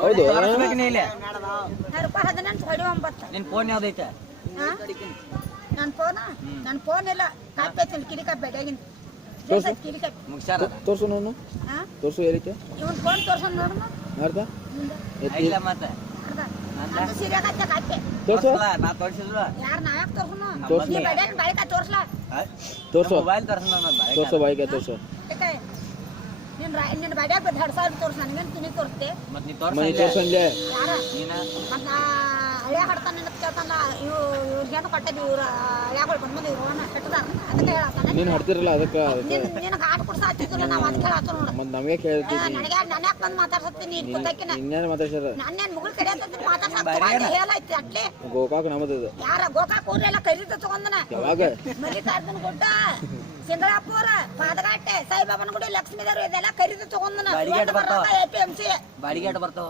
ಹೌದು ನಿನ್ ಫೋನ್ ಯಾವ್ದೈತೆ ನನ್ನ ಫೋನ್ ಇಲ್ಲ ಕಾಪಿ ಕಿರಿಕಾಯಿ ಬೆಳಗಿನ ಮುಗ್ಸಾರ ತೋರ್ಸು ನಾನು ತೋರ್ಸು ಏನೈತೆ ಇವನ್ ಫೋನ್ ತೋರ್ಸೋಣ ನೋಡು ಅರ್ಧ ಇಲ್ಲ ಮತ್ತೆ ಸೀರೆಗತ್ತೆ ಕಾಪಿ ತೋರ್ಸು ನಾ ತೋರಿಸಿಲ್ವಾ ಯಾರು ನಾವ್ಯಾಕ ತೋರ್ಸೋಣ ತೋರ್ಸು. ನೀ ಬೆಳಗಿನ ಬಾಳಿಕ ತೋರ್ಸ್ಲಾ ತೋರ್ಸು ಮೊಬೈಲ್ ತೋರಿಸ ತೋರ್ಸು ಬಾಯಿಗೆ ತೋರ್ಸು ನಿನ್ನ ಬಾಡ್ಯಾಗ 2,000 ತೋರ್ಸ ನನಗೇನು ತುನಿ ತೋರಿಸ್ತೆ ಮತ್ ನೀ ಮನೆ ತೋರ್ಸಂದೆ ಯಾರ ನೀನ ಮತ್ತ ಹಳೆ ಹಡ್ತಾನೆ ಕೇಳ್ತಾನ ಇವ್ರಿಗೇನು ಕೊಟ್ಟಿದ್ವಿ ಇವ್ರು ಹಳ್ಯಾಗಳು ಬಂದ್ಬಂದು ಇವ್ರು ಕೆಟ್ಟದಾರ ಅದಕ್ಕೆ ಹೇಳತ್ತಾನೆ ನೀನು ಹಡ್ತಿರಲ್ಲ ಅದಕ್ಕೆ ನಿನಗೆ ಆಟ ಕೊಡ್ಸ ಹಚ್ಚಿದ್ರು ನಾವು ಅದಕ್ಕೆ ಹೇಳತ್ತ ನೋಡು ಮತ್ತೆ ನಮಗೆ ಕೇಳ್ತೀವಿ ನನಗೆ ನಾನು ಯಾಕೆ ಬಂದು ಮಾತಾಡ್ಸತ್ತೀನಿ ನೀನು ಕೂತಾಕಿನ ಇನ್ನೇನು ಮಾತಾಡ್ಸಾರ ನಾನೇನು ಮುಗುಳು ಕಡೆ ಅಂತ ಮಾತಾಡ್ಸಕ್ಕೆ ಹೇಳೈತಿ ಅಟ್ಲಿ ಗೋಕಾಕ್ ನಮ್ಮದು ಯಾರ ಗೋಕಾಕ್ ಊರೆಲ್ಲ ಕರೀತ ತಗೊಂಡನ ಯಾವಾಗ ಮಲ್ಲಿಕಾರ್ಜುನ ಗುಡ್ಡ ಸಿಂಗಳಾಪುರ ಪಾದಘಾಟೆ ಸಾಯಿಬಾಬನ ಗುಡಿ ಲಕ್ಷ್ಮೀದೇವ್ರು ಇದೆಲ್ಲ ಕರೀತ ತಗೊಂಡನ APMC ಬಾಡಿಗೆ ಆಟ ಬರ್ತಾವ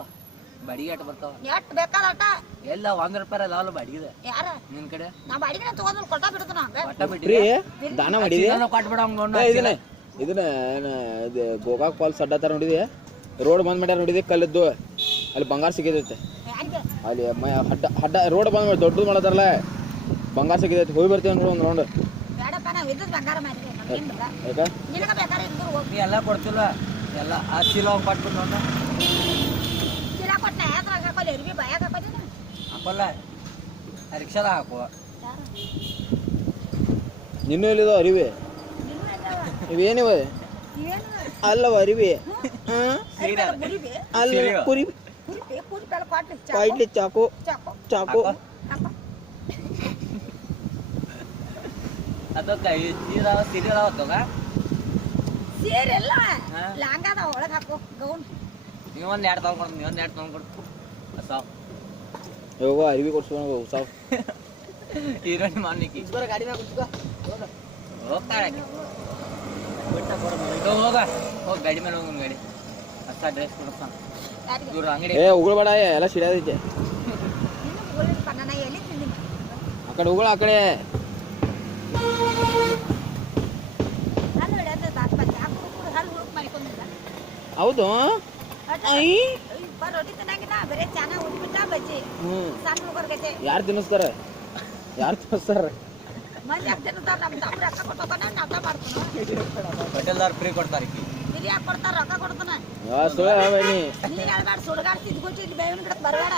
ಬಾಡಿಗೆ ಆಟ ಬರ್ತಾವ ಎಷ್ಟ್ ಬೇಕಾದ ಆಟ ಎಲ್ಲ 100 ರೂಪಾಯಿ ಲಾಲ್ ಬಾಡಿಗೆ ಯಾರ ನಿನ್ ಕಡೆ ನಾ ಬಾಡಿಗೆ ತಗೊಂಡ್ ಕೊಟ್ಟ ಬಿಡ್ತಾನ ಒಟ್ಟ ಫ್ರೀ ಬಿಟ್ಟಿದೆ ದಾನ ಮಾಡಿದೆ ಕೊಟ್ಬಿಡ ಇದನ್ನ ಇದನ್ನ ಇದು ಗೋಕಾಕ್ ಫಾಲ್ಸ್ ಅಡ್ಡ ತರ ನೋಡಿದೆ ರೋಡ್ ಬಂದ್ ಮಾಡ್ಯಾರ ನೋಡಿದೆ ಕಲ್ಲದ್ದು ಅಲ್ಲಿ ಬಂಗಾರ ಸಿಗತೈತೆ ಯಾರಿಗೆ ಅಲ್ಲಿ ಹಡ್ಡ ರೋಡ್ ಬಂದ್ ಮಾಡಿ ದೊಡ್ಡದು ಮಾಡತಾರಲ್ಲ ಬಂಗಾರ ಸಿಗತೈತೆ ಹೋಗಿ ಬರ್ತೀವಿ ನೋಡು ಒಂದು ರೌಂಡ್ ಬೇಡಪ್ಪ ನಾವು ಇದ್ದದ್ ಬಂಗಾರ ಮಾಡಿದ್ವಿ ಯಾಕ ನಿನಗ ಬೇಕಾದ್ರೆ ಇದ್ರು ಹೋಗಿ ನೀ ಎಲ್ಲ ಕೊಡ್ತಿಲ್ಲ ಎಲ್ಲ ಆ ಚೀಲ ಹೋಗಿ ಕೊಟ್ಬಿಟ್ಟು ನೋಡ ಚೀಲ ಕೊಟ್ಟ ಯಾತ್ರಾಗ ಹಾಕೋಲಿ ಅರ್ಬಿ ಬಾಯಾಗ ಹಾಕೋದಿನ ಹಾಕೋಲ್ಲ ರಿಕ್ಷಾದ ಹಾಕುವ ಯಾರು ನಿನ್ನೂ ಎಲ್ಲಿದಾವ ಅರಿವಿ ನಿನ್ನ ಇದ್ದಾವ ಇವೇನಿವ ಇವೇನು ಅಲ್ಲವ ಅರಿವಿ ಕುರಿಬಿ ಅಲ್ಲ ಕುರಿ ಕುರಿಬಿ ಕುರಿ ಬೆಳ ಕೊಟ್ಲಿ ಪಾಯ್ಲಿ ಚಾಕು ಚಾಕು ಚಾಕು ಹಾಕೋ ಅದಕ್ಕೆ ಸೀರೆ ಅದಾವ ಸೀರೆಲ್ಲ ಲಾಂಗಾದ ಒಳಗೆ ಹಾಕೋ ಗೌನ್ ನೀವೊಂದು 2 ತಗೊಂಡ್ಕೊಡು ನೀವೊಂದು 2 ತಗೊಂಡ್ಕೊಡು ಸಾವು ಹೋಗೋ ಅರಿವಿ ಕೊಡ್ಸ್ಕೊಂಡು ಸಾವು ಹೀರೋಯಿನ್ ಮಾನಿಕಿ ಗಾಡಿ ಮ್ಯಾಗ ಕುತ್ಕೋ ಹೋಗ್ತಾಳೆ ಹೋಗ ಹೋಗಿ ಗಾಡಿ ಮೇಲೆ ಹೋಗಿ ಗಾಡಿ ಹೊಸ ಡ್ರೆಸ್ ಕೊಡ್ತಾನ ಯಾರಿಗೆ ಇವ್ರು ಅಂಗಡಿ ಏ ಉಗುಳ್ಬೇಡ ಎಲ್ಲ ಸಿಡಿಯೋದೈತೆ ನಿನ್ನ ಊರಿನ ಪನ್ನನ ಎಲ್ಲಿ ತಿಂದಿನಿ ಆ ಕಡೆ ಉಗುಳ ಆ ಕಡೆ ನಾನು ಹಿಡಿಯೋದು ಬಾತ್ ಬಾತ್ ಯಾಕೆ ಹುಡುಗರು ಹಲ್ ಹುಡುಕ್ ಮಾಡ್ಕೊಂಡಿಲ್ಲ ಹೌದು ರೊಟ್ಟಿ ತಿನ್ನಂಗಿಲ್ಲ ಬರೀ ಚೆನ್ನಾಗಿ ಉದ್ಬಿಟ್ಟ ಬಜ್ಜಿ ಸಣ್ಣ ಹುಡುಗರ್ಗೈತೆ ಯಾರು ತಿನ್ನಿಸ್ತಾರ ಯಾರು ತಿನ್ನಿಸ್ತಾರ ಮಂದಿ ಯಾಕೆ ತಿನ್ನುತ್ತಾರ ನಮ್ಮ ತಮ್ಮ ರೊಕ್ಕ ಕೊಟ್ಟೋಕೊಂಡ ನಾಟ ಮಾಡ್ತಾನ ಹೋಟೆಲ್ದವ್ರು ಫ್ರೀ ಕೊಡ್ತಾರೆ ಇಲ್ಲಿ ಯಾಕೆ ಕೊಡ್ತಾರ ರೊಕ್ಕ ಕೊಡ್ತಾನ ನೀ ಹೇಳ್ಬೇಡ ಸುಡ್ಗಾಡ್ ತಿದ್ಕೊಟ್ಟು ಇಲ್ಲಿ ಬೇವಿನ ಗಿಡಕ್ಕೆ ಬರಬೇಡ